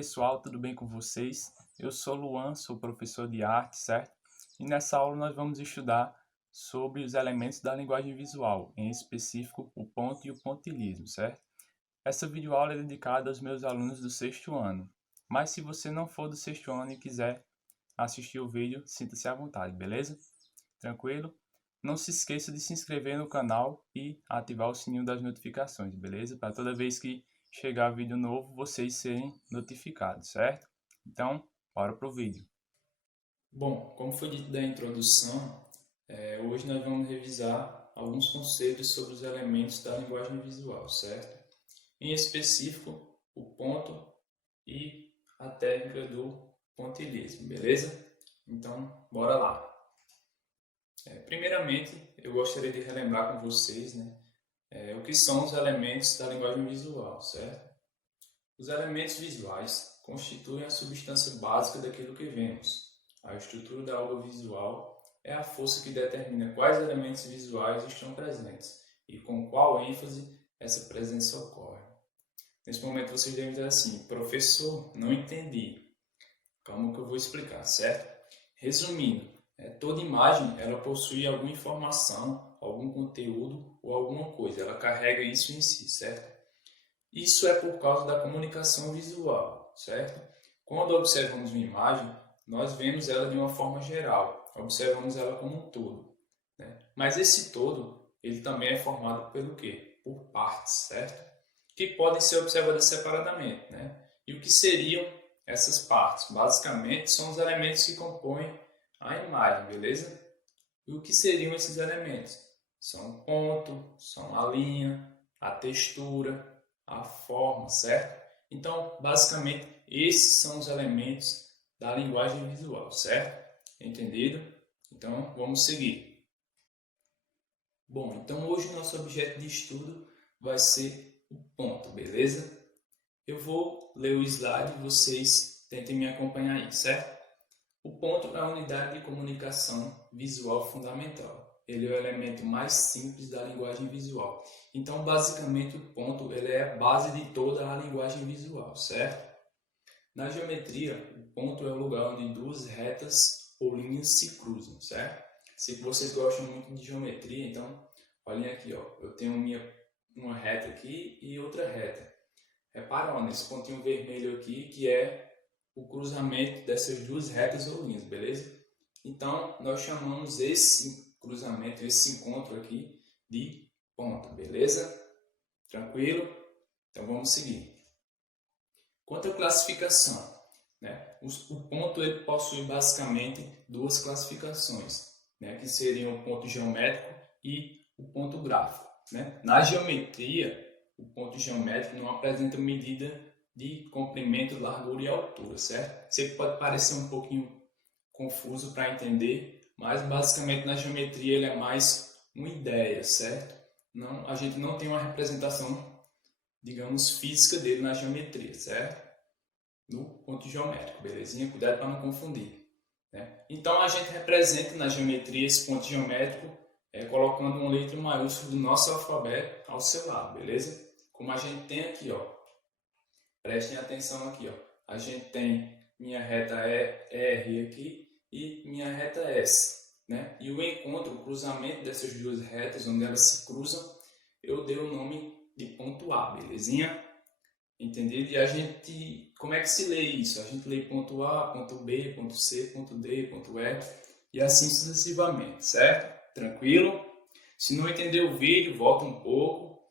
pessoal, tudo bem com vocês? Eu sou Luan, sou professor de arte, certo? E nessa aula nós vamos estudar sobre os elementos da linguagem visual, em específico o ponto e o pontilhismo, certo? Essa videoaula é dedicada aos meus alunos do sexto ano, mas se você não for do sexto ano e quiser assistir o vídeo, sinta-se à vontade, beleza? Tranquilo? Não se esqueça de se inscrever no canal e ativar o sininho das notificações, beleza? Para toda vez que chegar vídeo novo, vocês serem notificados, certo? Então, bora pro vídeo. Bom, como foi dito da introdução, hoje nós vamos revisar alguns conceitos sobre os elementos da linguagem visual, certo? Em específico, o ponto e a técnica do pontilhismo, beleza? Então, bora lá. Primeiramente, eu gostaria de relembrar com vocês, o que são os elementos da linguagem visual, certo? Os elementos visuais constituem a substância básica daquilo que vemos. A estrutura da obra visual é a força que determina quais elementos visuais estão presentes e com qual ênfase essa presença ocorre. Nesse momento vocês devem dizer assim: professor, não entendi. Calma que eu vou explicar, certo? Resumindo, toda imagem ela possui alguma informação, algum conteúdo ou alguma coisa. Ela carrega isso em si, certo? Isso é por causa da comunicação visual, certo? Quando observamos uma imagem, nós vemos ela de uma forma geral, observamos ela como um todo, né? Mas esse todo, ele também é formado pelo quê? Por partes, certo? Que podem ser observadas separadamente, né? E o que seriam essas partes? Basicamente, são os elementos que compõem a imagem, beleza? E o que seriam esses elementos? São o ponto, são a linha, a textura, a forma, certo? Então, basicamente, esses são os elementos da linguagem visual, certo? Entendido? Então, vamos seguir. Bom, então hoje o nosso objeto de estudo vai ser o ponto, beleza? Eu vou ler o slide e vocês tentem me acompanhar aí, certo? O ponto é a unidade de comunicação visual fundamental. Ele é o elemento mais simples da linguagem visual. Então, basicamente, o ponto ele é a base de toda a linguagem visual, certo? Na geometria, o ponto é o lugar onde duas retas ou linhas se cruzam, certo? Se vocês gostam muito de geometria, então, olhem aqui, ó. Eu tenho uma reta aqui e outra reta. Repara ó, nesse pontinho vermelho aqui, que é o cruzamento dessas duas retas ou linhas, beleza? Então, nós chamamos esse cruzamento, esse encontro aqui, de ponto, beleza? Tranquilo? Então, vamos seguir. Quanto à classificação, o ponto ele possui basicamente duas classificações, que seriam o ponto geométrico e o ponto gráfico. Na geometria, o ponto geométrico não apresenta medida de comprimento, largura e altura, certo? Isso pode parecer um pouquinho confuso para entender, mas basicamente na geometria ele é mais uma ideia, certo? Não, a gente não tem uma representação, digamos, física dele na geometria, certo? No ponto geométrico, belezinha? Cuidado para não confundir. Então a gente representa na geometria esse ponto geométrico colocando uma letra maiúscula do nosso alfabeto ao seu lado, beleza? Como a gente tem aqui, ó. Prestem atenção aqui, ó. A gente tem minha reta R aqui e minha reta S, E o encontro, o cruzamento dessas duas retas, onde elas se cruzam, eu dei o nome de ponto A, belezinha? Entendido? E a gente, como é que se lê isso? A gente lê ponto A, ponto B, ponto C, ponto D, ponto E e assim sucessivamente, certo? Tranquilo? Se não entender o vídeo, volta um pouco,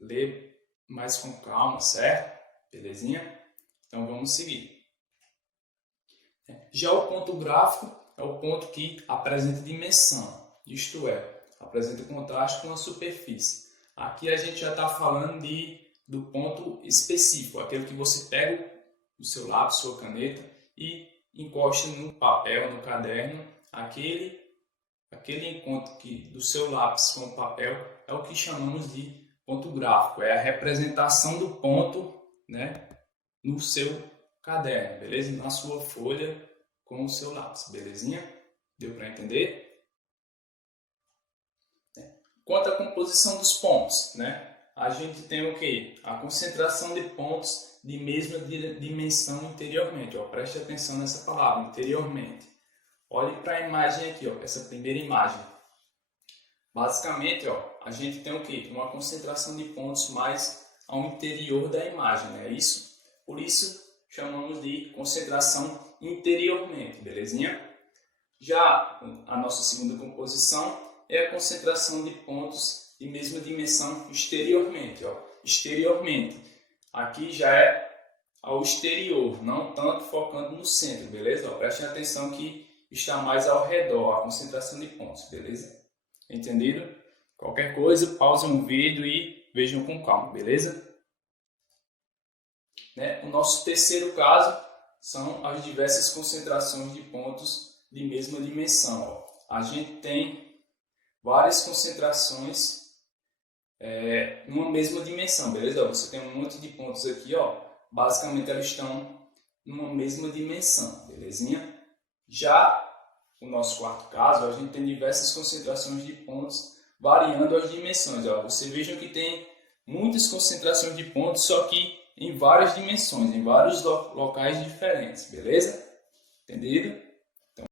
lê mais com calma, certo? Belezinha? Então vamos seguir. Já o ponto gráfico é o ponto que apresenta dimensão, isto é, apresenta contraste com a superfície. Aqui a gente já está falando do ponto específico, aquele que você pega o seu lápis, sua caneta e encosta no papel, no caderno, aquele encontro do seu lápis com o papel é o que chamamos de ponto gráfico, é a representação do ponto, no seu caderno, beleza? Na sua folha com o seu lápis, belezinha? Deu para entender? Quanto à composição dos pontos, a gente tem o quê? A concentração de pontos de mesma dimensão interiormente. Ó, preste atenção nessa palavra, interiormente. Olhe para a imagem aqui, ó, essa primeira imagem. Basicamente, ó, a gente tem o quê? Uma concentração de pontos mais ao interior da imagem, não é isso? Por isso, chamamos de concentração interiormente, belezinha? Já a nossa segunda composição é a concentração de pontos de mesma dimensão exteriormente, ó. Exteriormente. Aqui já é ao exterior, não tanto focando no centro, beleza? Ó, prestem atenção que está mais ao redor, a concentração de pontos, beleza? Entendido? Qualquer coisa, pausem um vídeo e vejam com calma, beleza? Né? O nosso terceiro caso são as diversas concentrações de pontos de mesma dimensão. Ó. A gente tem várias concentrações numa mesma dimensão, beleza? Você tem um monte de pontos aqui, ó. Basicamente elas estão numa mesma dimensão, belezinha? Já o nosso quarto caso, a gente tem diversas concentrações de pontos variando as dimensões. Ó. Você vejam que tem muitas concentrações de pontos, só que em várias dimensões, em vários locais diferentes, beleza? Entendido? Então,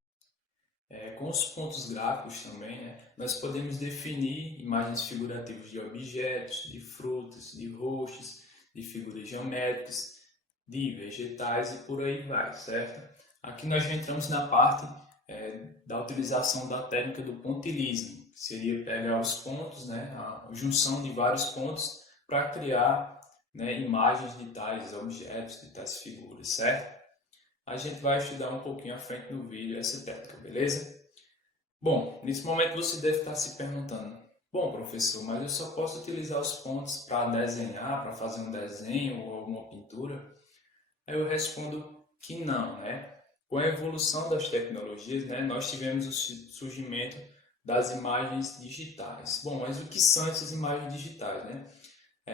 com os pontos gráficos também, né, nós podemos definir imagens figurativas de objetos, de frutas, de rostos, de figuras geométricas, de vegetais e por aí vai, certo? Aqui nós já entramos na parte da utilização da técnica do pontilhismo, que seria pegar os pontos, né, a junção de vários pontos para criar, né, imagens de tais objetos, de tais figuras, certo? A gente vai estudar um pouquinho à frente no vídeo essa técnica, beleza? Bom, nesse momento você deve estar se perguntando, bom professor, mas eu só posso utilizar os pontos para desenhar, para fazer um desenho ou alguma pintura? Aí eu respondo que não, né? Com a evolução das tecnologias, né, nós tivemos o surgimento das imagens digitais. Bom, mas o que são essas imagens digitais, né?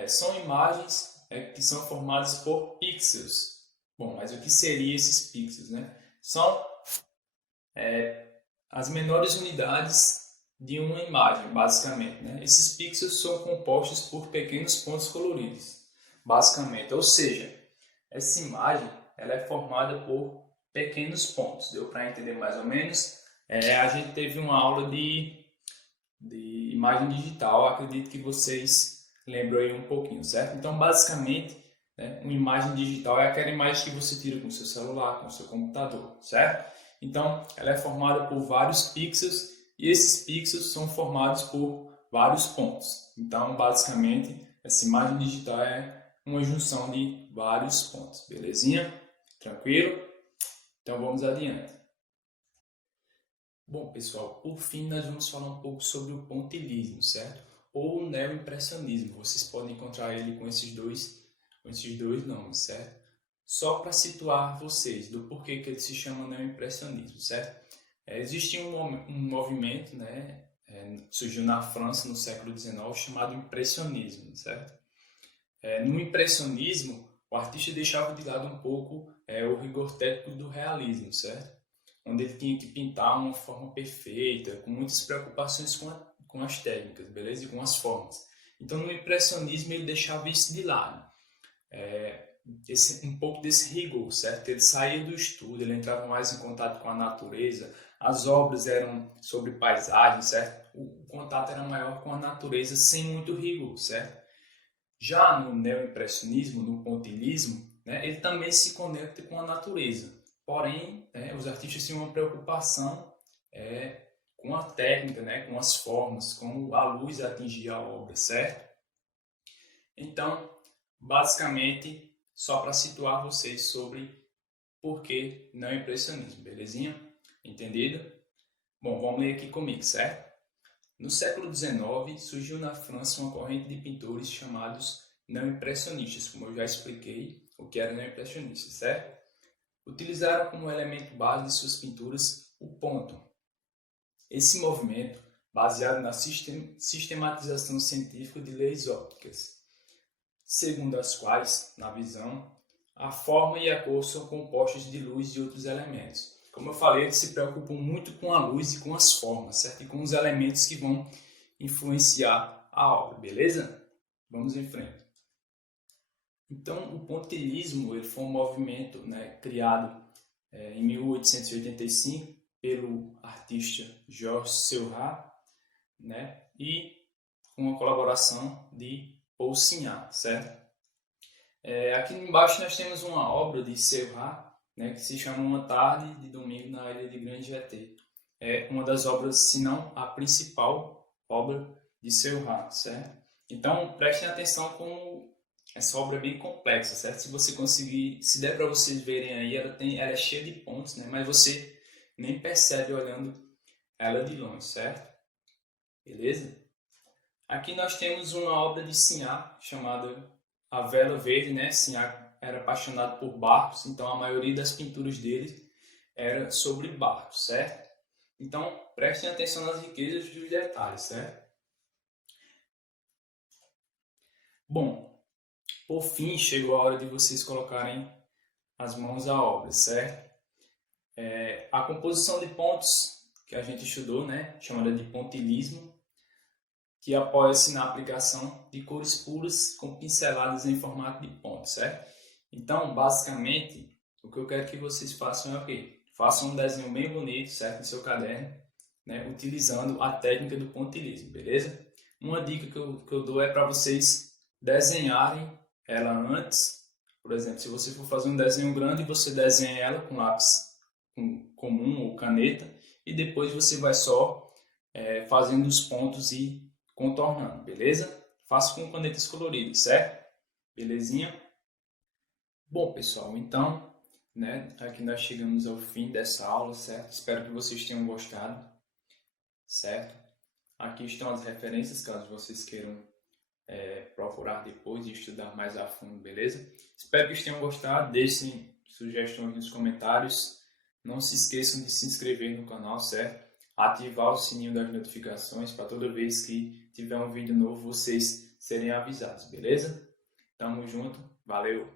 São imagens que são formadas por pixels. Bom, mas o que seriam esses pixels, né? São as menores unidades de uma imagem, basicamente, né? Esses pixels são compostos por pequenos pontos coloridos, basicamente. Ou seja, essa imagem ela é formada por pequenos pontos. Deu para entender mais ou menos? A gente teve uma aula de imagem digital, acredito que vocês lembram aí um pouquinho, certo? Então, basicamente, né, uma imagem digital é aquela imagem que você tira com o seu celular, com o seu computador, certo? Então, ela é formada por vários pixels e esses pixels são formados por vários pontos. Então, basicamente, essa imagem digital é uma junção de vários pontos, belezinha? Tranquilo? Então, vamos adiante. Bom, pessoal, por fim nós vamos falar um pouco sobre o pontilhismo, certo? Ou o neoimpressionismo. Vocês podem encontrar ele com esses dois nomes, certo? Só para situar vocês do porquê que ele se chama neoimpressionismo, certo? Existia um movimento, né, surgiu na França no século XIX chamado impressionismo, certo? No impressionismo, o artista deixava de lado um pouco o rigor técnico do realismo, certo? Onde ele tinha que pintar uma forma perfeita, com muitas preocupações com as técnicas, beleza? E com as formas. Então, no impressionismo, ele deixava isso de lado. Um pouco desse rigor, certo? Ele saía do estudo, ele entrava mais em contato com a natureza, as obras eram sobre paisagem, certo? O contato era maior com a natureza, sem muito rigor, certo? Já no neoimpressionismo, no pontilhismo, né, ele também se conecta com a natureza. Porém, os artistas tinham uma preocupação com a técnica, né, com as formas, como a luz atingia a obra, certo? Então, basicamente, só para situar vocês sobre por que neoimpressionismo, belezinha? Entendido? Bom, vamos ler aqui comigo, certo? No século XIX, surgiu na França uma corrente de pintores chamados neoimpressionistas, como eu já expliquei o que era neoimpressionista, certo? Utilizaram como elemento base de suas pinturas o ponto. Esse movimento, baseado na sistematização científica de leis ópticas, segundo as quais, na visão, a forma e a cor são compostos de luz e outros elementos. Como eu falei, eles se preocupam muito com a luz e com as formas, certo? E com os elementos que vão influenciar a obra, beleza? Vamos em frente. Então, o pontilhismo ele foi um movimento, né, criado em 1885 pelo artista Georges Seurat, né, e com a colaboração de Paul Signac, certo? Aqui embaixo nós temos uma obra de Seurat, né, que se chama Uma Tarde de Domingo na Ilha de Grande Jetê. É uma das obras, se não a principal obra de Seurat, certo? Então prestem atenção como essa obra é bem complexa, certo? Se você conseguir, se der para vocês verem aí, ela é cheia de pontos, né? Mas você nem percebe olhando ela de longe, certo? Beleza? Aqui nós temos uma obra de Signac chamada A Vela Verde, né? Signac era apaixonado por barcos, então a maioria das pinturas dele era sobre barcos, certo? Então prestem atenção nas riquezas dos detalhes, certo? Bom, por fim chegou a hora de vocês colocarem as mãos à obra, certo? A composição de pontos que a gente estudou, né, chamada de pontilhismo, que apoia-se na aplicação de cores puras com pinceladas em formato de ponto, certo? Então, basicamente, o que eu quero que vocês façam é o quê? Façam um desenho bem bonito, certo, no seu caderno, né, utilizando a técnica do pontilhismo, beleza? Uma dica que eu dou é para vocês desenharem ela antes. Por exemplo, se você for fazer um desenho grande, você desenha ela com lápis comum ou caneta e depois você vai só fazendo os pontos e contornando, beleza? Faço com canetas coloridas, certo? Belezinha? Bom, pessoal, então, né, aqui nós chegamos ao fim dessa aula, certo? Espero que vocês tenham gostado, certo? Aqui estão as referências, caso vocês queiram procurar depois e estudar mais a fundo, beleza? Espero que vocês tenham gostado, deixem sugestões nos comentários, não se esqueçam de se inscrever no canal, certo? Ativar o sininho das notificações para toda vez que tiver um vídeo novo vocês serem avisados, beleza? Tamo junto, valeu!